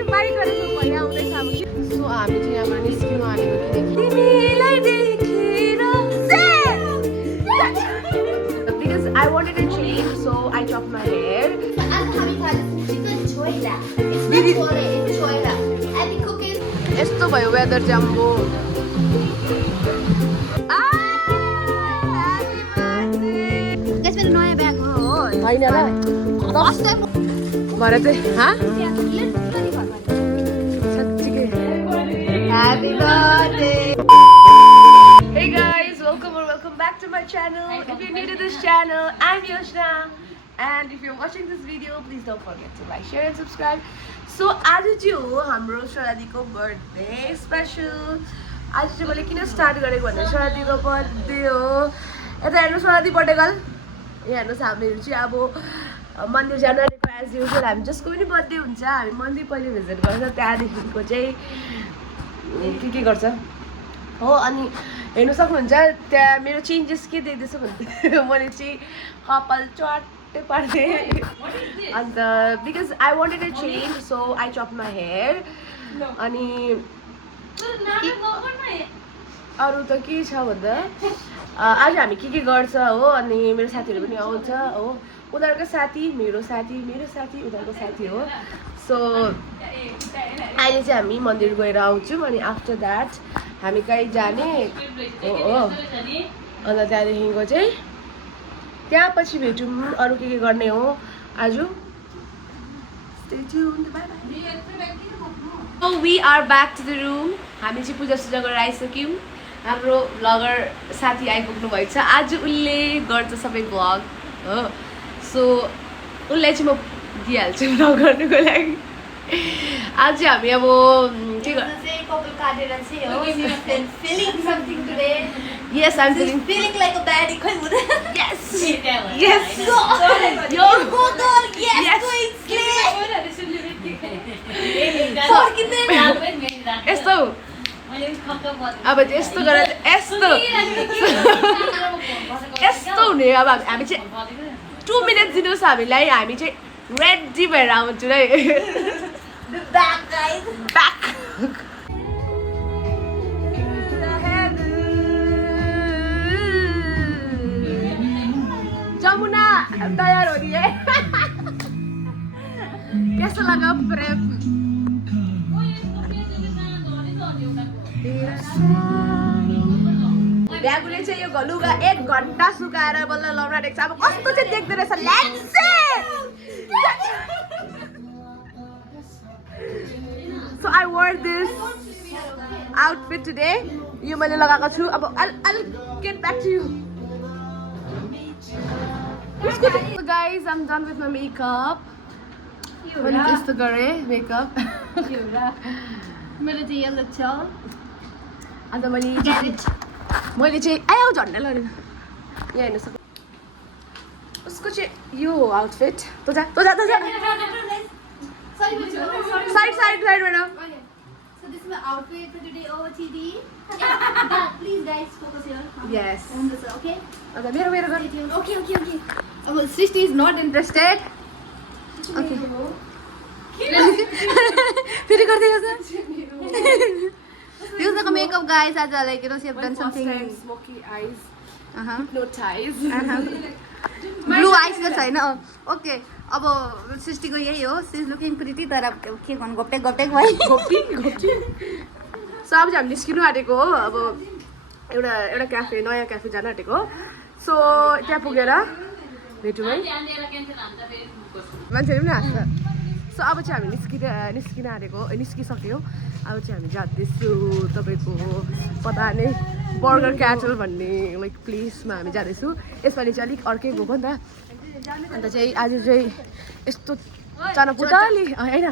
कि बाइक गरेको भइ आउँदैछ अब सो हामी चाहिँ यहाँबाट निस्किनु आँटेको किनकि तिमीलाई देखेर because I wanted to change so I chopped my hair. यस्तो भयो वेदर चाहिँ अम्बो नयाँ ब्याग हो होइन ल भरे चाहिँ साँच्चीकै Happy birthday! Hey guys, welcome or welcome back to my channel. If you're new to this channel, I'm Yoshna. And if you're watching this video, please don't forget to like, share and subscribe. So, आज चाहिँ हो हाम्रो शरादीको birthday special आज चाहिँ मैले किन start गरेको भन्दा शरादीको बर्थडे हो यता हेर्नु शरादी बर्थडे गर्ल यहाँ हेर्नुहोस् हामीहरू चाहिँ अब मन्दिर जानु आँटेको एज युजुअल हामी जसको पनि बर्थडे हुन्छ हामी मन्दिर पहिले भिजिट गर्छ त्यहाँदेखिको चाहिँ के गर्छ हो अनि हेर्नु सक्नुहुन्छ त्यहाँ मेरो चेन्जेस के देख्दैछु भने मैले चाहिँ कपाल च्वाट्टै पार्दै अन्त because I wanted to change so I chop my hair अनि अरू त के छ भन्दा आज हामी के गर्छ हो अनि मेरो साथीहरू पनि आउँछ हो उनीहरूको साथी मेरो साथी उनीहरूको साथी हो सो अहिले चाहिँ हामी मन्दिर गएर आउँछौँ अनि आफ्टर द्याट हामी कहीँ जाने हो अन्त त्यहाँदेखिको चाहिँ त्यहाँ पछि भेटौँ अरू के गर्ने हो आज we are back to the room हामी चाहिँ पूजा गरेर आइसक्यौँ हाम्रो भ्लगर साथी आइपुग्नु भएको छ आज उसले गर्छ सबै भ्लग हो सो उसलाई चाहिँ म दिइहाल्छु भ्लग गर्नुको लागि आज चाहिँ हामी अब के Yes, I'm feeling like a baddie. Yes. Yes. Yo. Go girl. Yes. यस्तो अब यस्तो गरेर यस्तो हुने अब हामी चाहिँ 2 मिनट दिनुहोस् हामीलाई हामी चाहिँ रेडी भएर आउँछु है ब्याक जमुना तयार हो रही है कैसा लगा प्रेम ब्यागुले चाहिँ यो लुगा 1 घन्टा सुकाएर बल्ल लाउन आँटेको छ अब कस्तो चाहिँ देख्दो रहेछ So I wore this outfit today. यो मैले लगाएको छु अब I'll get back to you. So guys, I'm done with my makeup. मैले त्यस्तो गरेँ मेकअप मेरो चाहिँ यल्लो छ अन्त मैले चाहिँ आयो झन्डा लडेन यहाँ हेर्नु सक्नु उसको चाहिँ यो हो आउटफिट तँ जा side madam So this is my outfit for today OOTD. Please guys focus here. Yes. Okay? Okay, मेरो गर्नु Okay. Srishti is not interested. Okay. फेरि गर्दै गर्छ This is the makeup guys. As like you know, she have done something. Smoky eyes. Hypnotize. Blue eyes का छैन. Okay. अब सृष्टिको यही हो. She is looking pretty तर के गर्नु गप्टेक भयो. घोप्टी सो अब चाहिँ हामी निस्किनु आँटेको हो अब एउटा क्याफे नयाँ क्याफे जान आँटेको हो सो त्यहाँ पुगेर भेटौँ है मान्छेले पनि हाँस्छ सो अब चाहिँ हामी निस्किन आँटेको निस्किसक्यो अब चाहिँ हामी जाँदैछु तपाईँको पता नै बर्गर क्याटल भन्ने लाइक प्लेसमा हामी जाँदैछु यसपालि चाहिँ अलिक अर्कै गएको नि त अन्त चाहिँ आज चाहिँ यस्तो चनापुतली होइन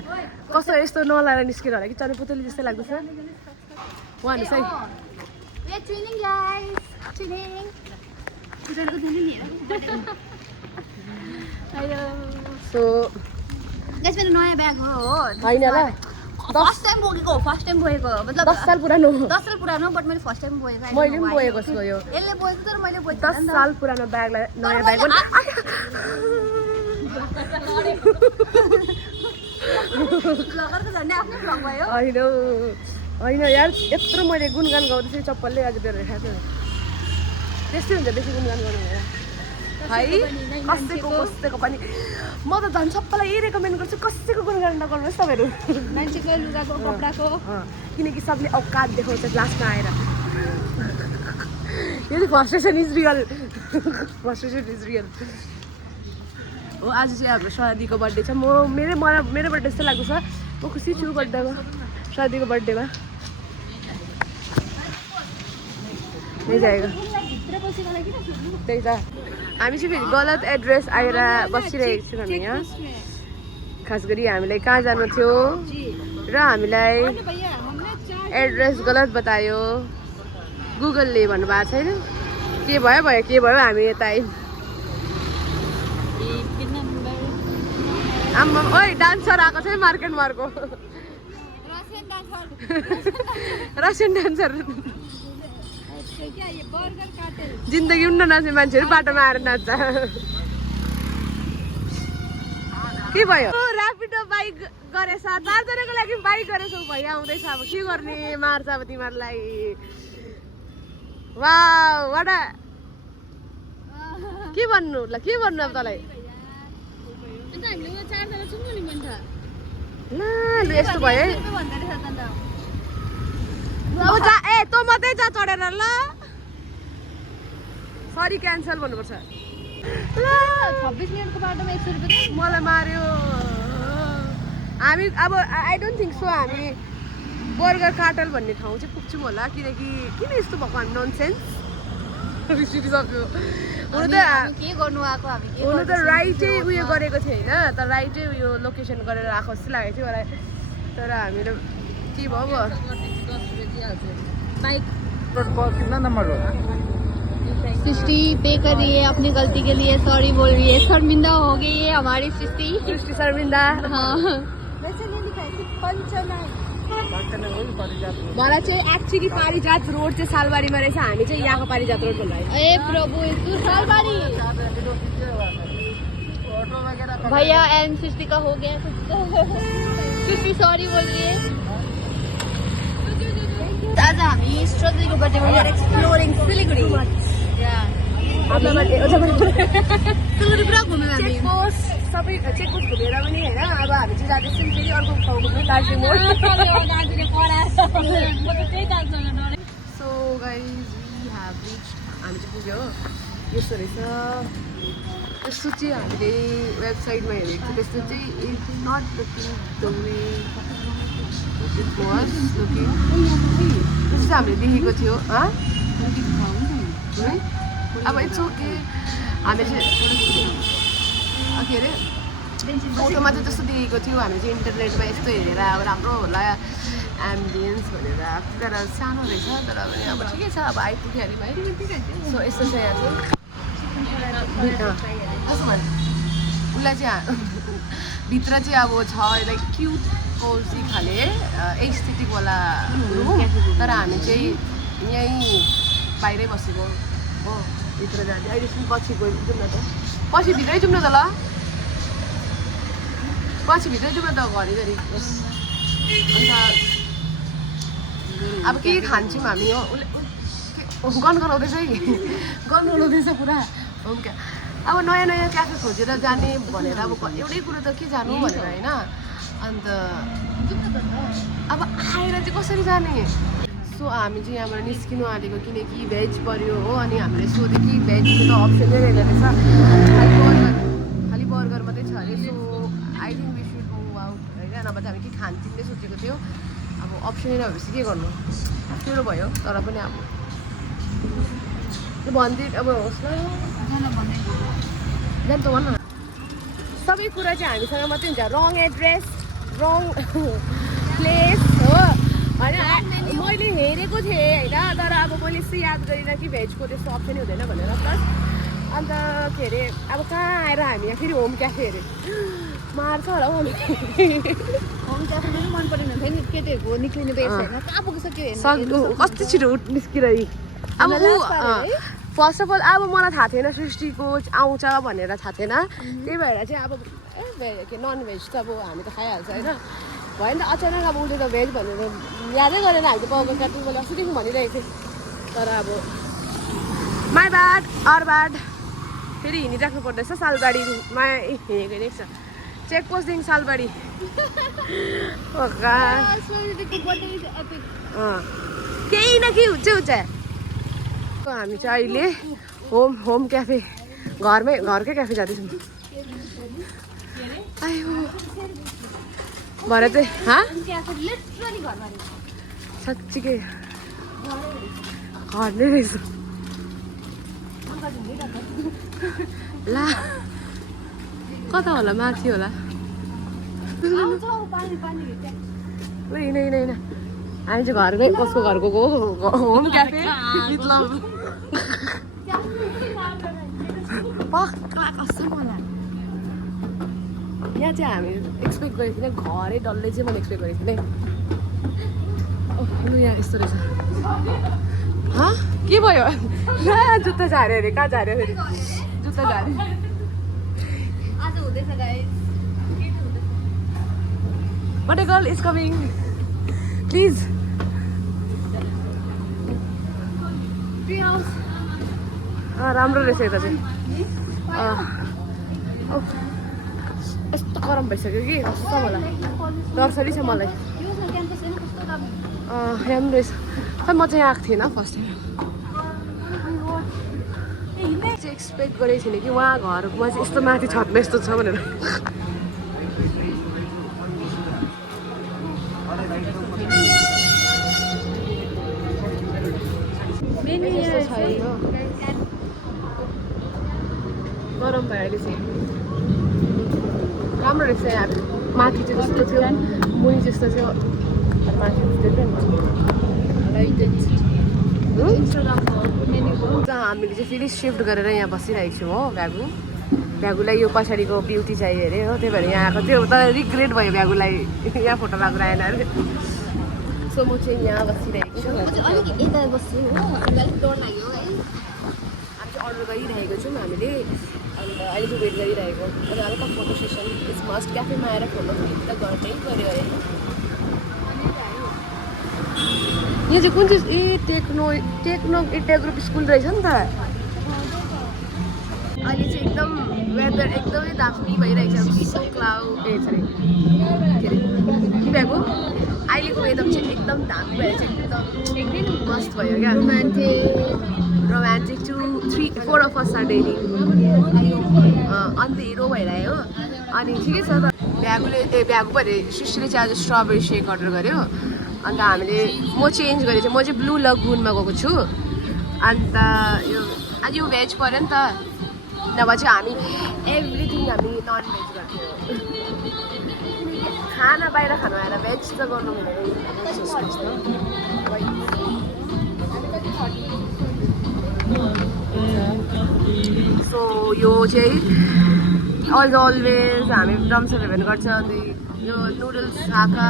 कस्तो यस्तो नलाएर निस्केर होला कि चनापुतली जस्तै लाग्दैछ उहाँहरू चाहिँ सो मेरो नयाँ ब्याग हो होइन ल फर्स्ट टाइम बोकेको मतलब 10 साल पुरानो 10 साल पुरानो बट मैले फर्स्ट टाइम बोकेको मैले पनि बोकेको छु यो यसले बोकेको तर मैले बोकेको 10 साल पुरानो ब्यागलाई नयाँ ब्याग भ्लगरको झन्डै आफ्नो भ्लग भयो होइन यार यत्रो मैले गुणगान गाउँदैछु चप्पलले आज बेर खाएको त्यस्तै हुन्छ बेसी गुणगान गर्नु भएर है कसैको पनि म त झन् सबैलाई यही रेकमेन्ड गर्छु कसैको गुणगान नगर्नुहोस् तपाईँहरू मान्छेको लुगाको कपडाको किनकि सबले औकात देखाउँछ क्लासमा आएर यो चाहिँ फ्रस्ट्रेसन इज रियल हो आज चाहिँ हाम्रो स्वादीको बर्थडे छ मेरो बर्थडे जस्तो लाग्छ म खुसी छु बर्थडेमा स्वादीको बर्थडेमा त्यही त हामी चाहिँ फेरि गलत एड्रेस आएर बसिरहेको छु भने यहाँ खास गरी हामीलाई कहाँ जानु थियो र हामीलाई एड्रेस गलत बतायो गुगलले भन्नुभएको छैन के भयो हामी यता आयौँ आम्मा ओइ डान्सर आएको छ है मार्केटमारको रसियन डान्सर जिन्दगी उन्न नाच्ने मान्छेहरू बाटोमा आएर नाच्छ के भयो ऱ्यापिडो बाइक गरेछ 4 जनाको लागि बाइक गरेछौ भैया आउँदैछ अब के गर्ने मार्छ अब तिमीहरूलाई वाउ वाडा के भन्नु अब तँलाई ल यस्तो भयो है ए तँ मात्रै जा चढेर ल सरी क्यान्सल भन्नुपर्छ ल 26 मिनेटको बाटोमा 100 रुपैयाँ मलाई मार्यो हामी अब आई डोन्ट थिङ्क सो हामी बर्गर कार्टल भन्ने ठाउँ चाहिँ पुग्छौँ होला किनकि किन यस्तो भएको हामी ननसेन्स रिसिटिसक्यो हुनु त राइटै उयो गरेको थियो होइन तर राइटै उयो लोकेसन गरेर आएको जस्तो लागेको थियो मलाई तर हामीले के भयो सृष्टि पे कर रही है अपनी गलती के लिए सॉरी बोल रही है शर्मिंदा हो गई है हमारी सृष्टि शर्मिंदा हाँ मलाई चाहिँ एक्चुअली पारिजात रोड चाहिँ सालबारीमा रहेछ हामी चाहिँ यहाँको पारिजात रोड बोल्नु ए प्रभु तू सालबारी भैया एंड सृष्टि का हो गया सृष्टि सॉरी बोल रही है आज हामी स्ट्रगलीको बर्थडेमा गएर एक्सप्लोरिङ सिलिगुडी सिलिगुडी पुरा घुम्यौँ हामी सबै चेकपोस्ट घुमेर पनि होइन अब हामी चाहिँ जाँदैछौँ फेरि अर्को ठाउँ घुम्नु Darjeeling so guys we have reached हामी चाहिँ पुग्यो यस्तो रहेछ यस्तो चाहिँ हामीले वेबसाइटमा हेरेको थियो त्यस्तो चाहिँ it not looking the way it was looking त्यस्तो चाहिँ हामीले देखेको थियो अब इट्स ओके हामी चाहिँ के अरे फोटोमा चाहिँ जस्तो देखेको थियो हामी चाहिँ इन्टरनेटमा यस्तो हेरेर अब राम्रो होला एम्बियन्स भनेर तर सानो रहेछ तर पनि अब ठिकै छ अब आइपुगिहाल्यौँ है सो यस्तो चाहिँ यहाँ चाहिँ उसलाई चाहिँ भित्र चाहिँ अब छ लाइक क्युट कोजी खाले एस्थेटिकवाला रुम तर हामी चाहिँ यहीँ बाहिरै बसेको हो भित्र जाने अहिलेसम्म पछि गयो जाउँ न त पछि भित्रै जाउँ न त ल पछि भित्रै जाउँ न त घरिघरि अन्त अब के खान्छौँ हामी हो उसले गन्काउँदैछ है गन्काउँदैछ पुरा हो क्या अब नयाँ नयाँ क्याफे खोजेर जाने भनेर अब एउटै कुरो त के जानु भनेर होइन अन्त अब आएर चाहिँ कसरी जाने सो हामी चाहिँ यहाँबाट निस्किनु आँटेको किनकि भेज पऱ्यो हो अनि हामीले सोध्यो कि भेजको त अप्सन नै रहेन रहेछ खालि बर्गर मात्रै छ अरे so I think we should move out होइन नभए चाहिँ हामी के खान्छौँ नै सोचेको थियो अब अप्सनै नभएपछि के गर्नु अप्ठ्यारो भयो तर पनि अब भनिदिनु अब होस् न जान त भन न सबै कुरा चाहिँ हामीसँग मात्रै हुन्छ रङ एड्रेस रङ प्लेस हो होइन मैले हेरेको थिएँ होइन तर अब मैले यस्तो याद गरिनँ कि भेजको त्यस्तो अप्सनै हुँदैन भनेर प्लस अन्त के अरे अब कहाँ आएर हामी यहाँ फेरि होम क्याफे हेऱ्यो मार्छ होला हौ हामी होम क्याफे पनि मन परेन थियो नि केटीहरूको निक्लिने बेस होइन कहाँ पुगिसक्यो कति छिटो निस्किरहे अब फर्स्ट अफ अल अब मलाई थाहा थिएन सृष्टिको आउँछ भनेर थाहा थिएन त्यही भएर चाहिँ अब के नन भेज त अब हामी त खाइहाल्छ होइन भयो नि त अचानक अब उसले त भेज भनेर यादै गरेन हामीले पाउको क्याटरिङ मैले अस्तिदेखि भनिरहेको थिएँ तर अब माई ब्याड आवर ब्याड फेरि हिँडिराख्नु पर्दैछ सालबारीमा हिँडेको रहेछ चेकपोस्टदेखि सालबारी केही न केही हुन्छ हामी चाहिँ अहिले होम क्याफे घरकै क्याफे जाँदैछौँ आयो भरे चाहिँ साँच्चीकै घर नै रहेछ ला कता होला माथि होला होइन हामी चाहिँ घरकै कसको घरको होम क्याफे यहाँ चाहिँ हामी एक्सपेक्ट गरेको थिएन घरै डल्लै चाहिँ मैले एक्सपेक्ट गरेको थिएँ यहाँ यस्तो रहेछ के भयो जुत्ता झाऱ्यो अरे कहाँ झाऱ्यो फेरि जुत्ता झाऱ्यो But a girl is coming. Please. Tree house. राम्रो रहेछ यता चाहिँ यस्तो गरम भइसक्यो कि कस्तो होला नर्सरी छ मलाई राम्रो रहेछ खै म चाहिँ आएको थिएन फर्स्ट टाइम चाहिँ एक्सपेक्ट गरेको थिएन कि उहाँ घरमा चाहिँ यस्तो माथि छतमा यस्तो छ भनेर गरम भयो अहिले चाहिँ राम्रो रहेछ यहाँ माथि चाहिँ जस्तो थियो मुनि जस्तो थियो माथि हामीले चाहिँ फेरि सिफ्ट गरेर यहाँ बसिरहेको छौँ हो भ्यागुलाई यो पछाडिको ब्युटी चाहियो अरे हो त्यही भएर यहाँ आएको थियो तर रिग्रेट भयो भ्यागुलाई यहाँ फोटो लाग्नु आएन अरे सो म चाहिँ यहाँ बसिरहेको छु अर्डर गरिरहेको छौँ हामीले अन्त अहिले चाहिँ वेट गरिरहेको अन्त हल्का फोटो सेसन इट्स मस्ट क्याफेमा आएर फोटो त गर्दै गऱ्यो अरे यो चाहिँ कुन चाहिँ टेक्नो ग्रुप स्कुल रहेछ नि त अहिले चाहिँ एकदम वेदर एकदमै दामी भइरहेको छ सो क्लाउड के अरे भएको अहिलेको वेदर चाहिँ एकदम दामी भएर चाहिँ एकदम मस्त भयो क्या romantic 4 of us are dating अन्तहिरो भइरह्यो हो अनि ठिकै छ त भ्यागु भरे सृष्टिले चाहिँ आज स्ट्रबेरी सेक अर्डर गर्यो अन्त हामीले म चेन्ज गरेको छु म चाहिँ ब्लू लगुनमा गएको छु अन्त यो आज यो भेज पऱ्यो नि त नभए चाहिँ हामी एभ्रिथिङ हामी नन भेज गर्थ्यो खाना बाहिर खानु आएर भेज त गर्नु सो यो चाहिँ अलवेज हामी ड्रम सेभेन गर्छ अन्त यो noodles hakka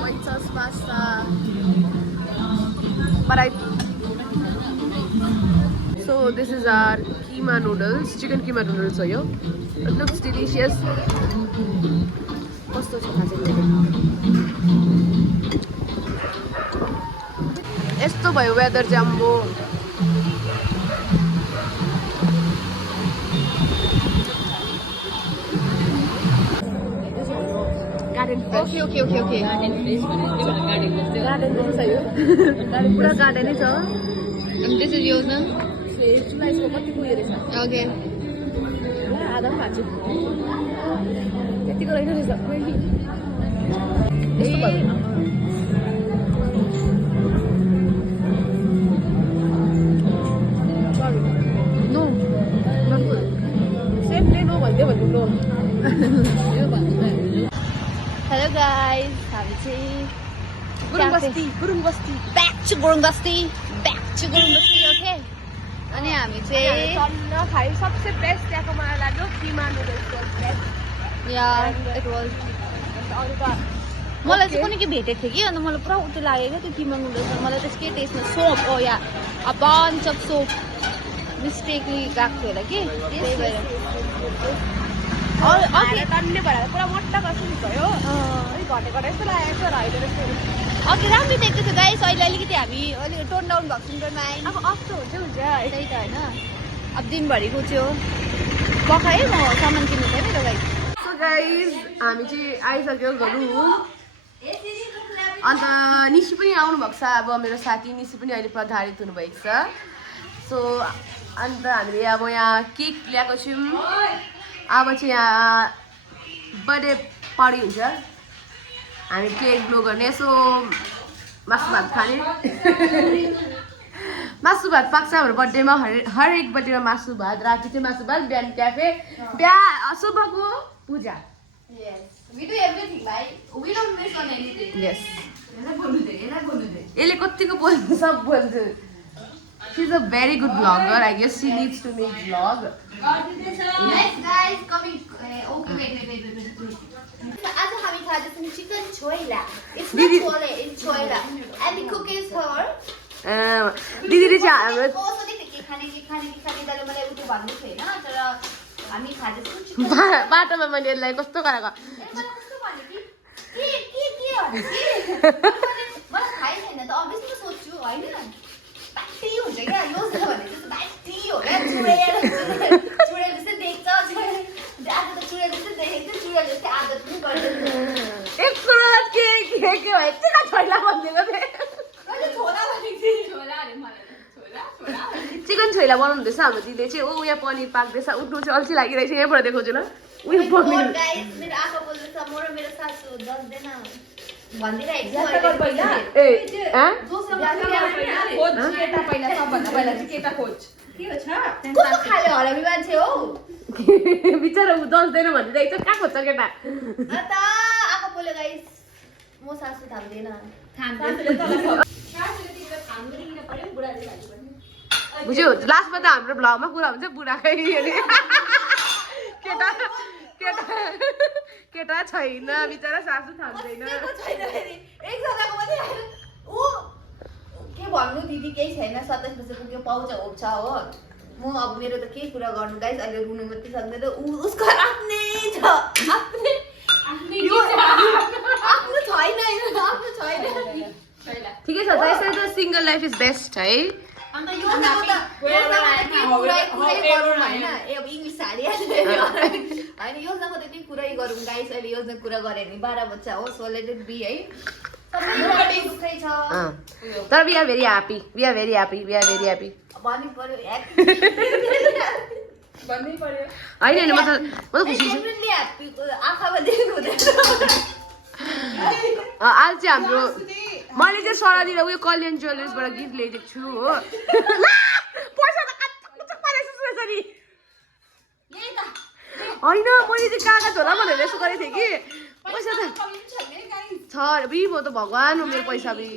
white sauce pasta so this is our keema noodles chicken keema noodles हो यो इट लुक्स डिलिसियस कस्तो छ थाहा छैन यस्तो भयो वेदर चाहिँ अम्बो ओके गार्डन छ यो पुरा गार्डनै छ दिस इज योर्स कति पुग्यो रहेछ ओके आधा पनि खान्छु यतिको रहेछ नो सेफले नो भन्दै भन्नु नो हेलो गाइस हामी चाहिँ गुरुङ बस्ती back to Gurung Basti okay अनि हामी चाहिँ टन्न खायो सबसे बेस्ट त्यहाँको मलाई लाग्यो कीमा नुडल्स या इट वाज मलाई चाहिँ कुनै के भेटेको थियो कि अन्त मलाई पुरा उल्टो लाग्यो क्या त्यो कीमा नुडल्स मलाई त्यसकै टेस्टमा soap oh yeah a bunch of soap mistakenly गएको थियो होला कि त्यही भएर टन्ने भएर पुरा मोटा कस्तो भयो घटेको जस्तो लागेको छ र अहिले अघि राम्रो देख्दैछ गाइस अहिले अलिकति हामी अलिक टोन डाउन भएको सिन्टरमा आयो अब अफ्टर हुन्छ त्यही त होइन अब दिनभरि गुच्यो पकाएँ म सामान किन्नु पनि र गाइस सो गाइस हामी चाहिँ आइसक्यो घरु अन्त निशी पनि आउनु भएको छ अब मेरो साथी निशी पनि अहिले प्रधारित हुनुभएको छ सो अन्त हामीले अब यहाँ केक ल्याएको छौँ अब चाहिँ यहाँ बर्थडे पार्टी हुन्छ हामी केक ब्लो गर्ने सो मासु भात खाने मासु भात पाक्छ हाम्रो बर्थडेमा हरेक बर्थडेमा मासु भात राति चाहिँ मासु भात बिहान क्याफे बिहा शुभको पूजा यसले कतिको बोल्छ सब बोल्छ she is a very good blogger I guess she needs to make blog आज हामी खाँदैछौँ chicken choila it's not choila it's choila and the cook is her दिदीले चाहिँ हाम्रो के खाने दाले मलाई उठ्यो भन्नु छैन तर हामी खाँदैछौँ चिकन बाटोमा मैले यसलाई कस्तो गरेको मलाई थाहै छैन त अभियसली सोध्छु होइन बाटी हुन्छ क्या योजना भने जस्तो बाटी हो क्या चुडेल जस्तै देख्छ आज त चुडेल जस्तै देखेको थियो चुडेल जस्तै आदत पनि गर्दैन एक कुरा के भयो चिकन छोइला भनिदिएको थिएँ चिकन छोइला बनाउनु हुँदैछ हाम्रो दिदीले चाहिँ ऊ यहाँ पनिर पाक्दैछ उठ्नु चाहिँ अल्छी लागिरहेछ यहाँबाट देखाउँछु ल उयो पनिर मेरो आँखा बोल्दैछ म र मेरो सासू दस्दैन भनिदिरहेको कस्तो खाले हरामी मान्छे हो बिचरा ऊ दस्दैन भनिरहेको छ कहाँ खोज्छ केटा त आँखा बोल्यो गाइस म सासू थाम्दैन बुझ्यो लास्टमा त हाम्रो भ्लगमा कुरा हुन्छ बुढाकै केटा केटा केटा छैन बिचरा सासू थाम्दैन के भन्नु दिदी केही छैन 27 वर्ष पुग्यो पाउँछ होप्छ हो म अब मेरो त के कुरा गर्नु गाइस अहिले रुनु मात्रै सक्दैन उसको आफ्नै छ आफ्नै आफ्नो छैन आफ्नो छैन ठिकै छ त यसरी त सिंगल लाइफ इज बेस्ट है अन्त यो होइन अब इङ्ग्लिस हालिहाल्छ होइन योजनाको त केही कुरै गरौँ गाइस अहिले योजना कुरा गऱ्यो भने 12 बच्चा हो सो लेट इट बी है दुःखै छ तर वी आर भेरी ह्याप्पी भन्नु पर्यो होइन म त खुसी छु आँखामा देख्नु हुँदैन आज चाहिँ हाम्रो मैले चाहिँ सरातिर उयो कल्याण ज्वेलर्सबाट गिफ्ट ल्याइदिएको छु हो पैसा त होइन मैले चाहिँ कागज होला भनेर यसो गरेको थिएँ कि पैसा त छ बि म त भगवान् हो मेरो पैसा बि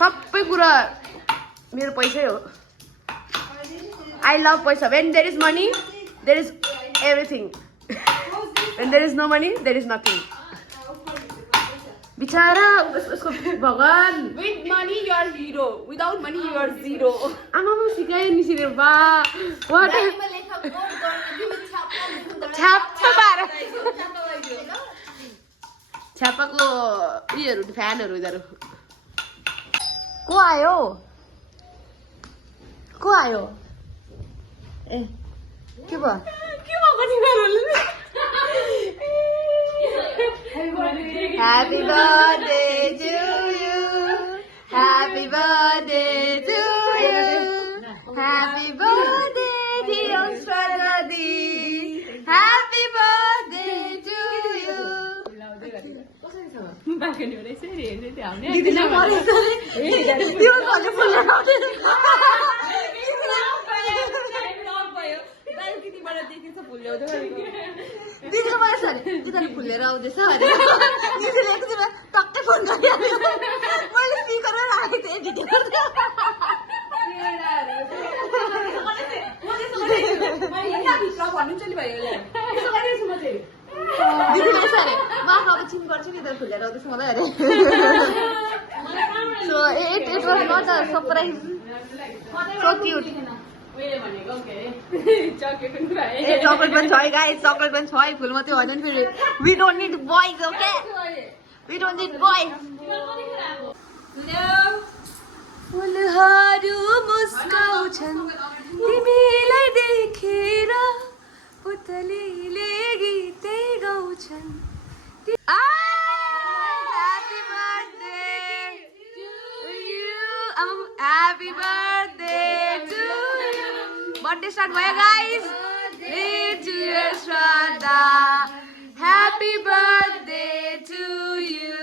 सबै कुरा मेरो पैसै हो आई लभ पैसा when there is money there is everything when there is no money there is nothing बिचारा उसको भगवान With money you are hero. Without money you are zero. आमामा सिकाए निसिरे बा वाट छ्यापाको उयोहरू फ्यानहरू यिनीहरू को आयो ए के भयो Happy birthday to you. Happy birthday to you. Happy birthday dear Swarnadi. Happy birthday to you. दिदीको मलाई छ अरे दिदीले फुलेर आउँदैछ अरे दिदीले एकदिन टक्कै फोन गरिहाल्यो मैले स्पिकरमा राखेको थिएँ भिडियो दिदीले यसो अरे म अब चिन गर्छु नि त फुलेर आउँदैछ मलाई अरे so it was not a surprise so cute मैले भनेको के अरे चक्लेट पनि खुवाए ए चकलेट पनि छ है गाइस चकलेट पनि छ है फुल मात्रै होइन नि फेरि we don't need boys okay we don't need boys फुलहरू मुस्काउँछन् तिमीलाई देखेर पुतलीले गीतै गाउँछन् Happy birthday to you Happy birthday to you Birthday start भयो guys to you Shraddha Happy birthday to you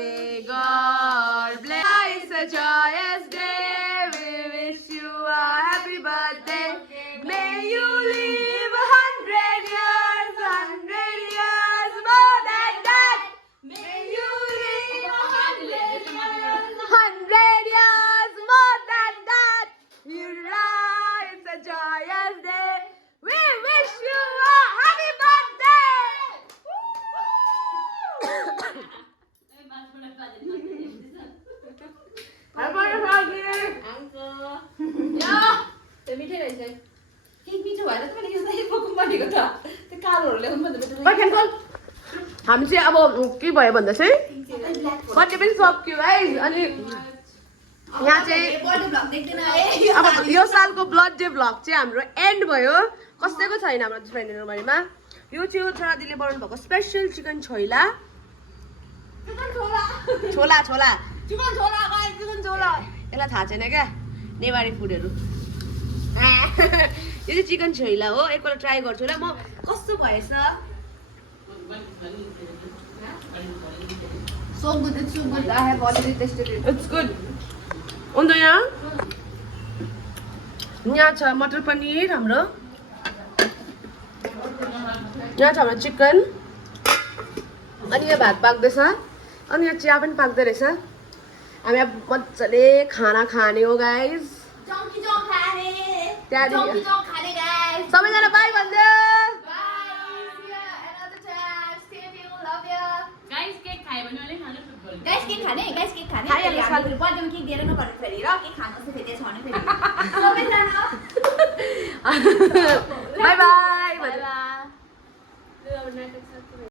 May God bless a joyous day We wish you a happy birthday May you live 100 years more than that May you live 100 years more than that Your life's a joyous day We wish you a happy birthday त्यो मिठै रहेछ cake मिठो भएर त मैले यो चाहिँ बोक्नु भनेको त त्यो कालोहरु ल्याउनु भन्दा हामी चाहिँ अब के भयो भन्दा चाहिँ बर्थडे पनि सक्यो है अनि यहाँ चाहिँ बर्थडे भ्लग देख्दैन है अब यो सालको बर्थडे भ्लग चाहिँ हाम्रो एन्ड भयो कसैको छैन हाम्रो फ्रेन्डहरूभरिमा यो चाहिँ छोरा दिदीले बनाउनु भएको स्पेसल चिकन छोइला छोला छोला चिकन छोला गाइस चिकन छोला यसलाई थाहा छैन क्या नेवारी फुडहरू यो चाहिँ चिकन छोइला हो एकपल्ट ट्राई गर्छु ल म कस्तो भएछ So good, it's so good. I have already tasted it. It's good अन्त यहाँ छ मटर पनिर हाम्रो यहाँ छ हाम्रो चिकन अनि यहाँ भात पाक्दैछ अनि यहाँ चिया पनि पाक्दै रहेछ हामी अब मजाले खाना खाने हो गाइस Chonky chonk खाने त्यहाँदेखि Chonky chonk खाने guys. सबैजना बाई भन्दै Bye. See ya another time. Stay tuned. Love ya. Guys cake खायो भने अलिक खानु फुटबल Guys केक खाने खाइहाल्नु फेरि छ। हामी बर्थडेमा केक दिएर नगर्नु फेरि र केक खानु चाहिँ फेरि छ भने फेरि सबैजना बाई बाई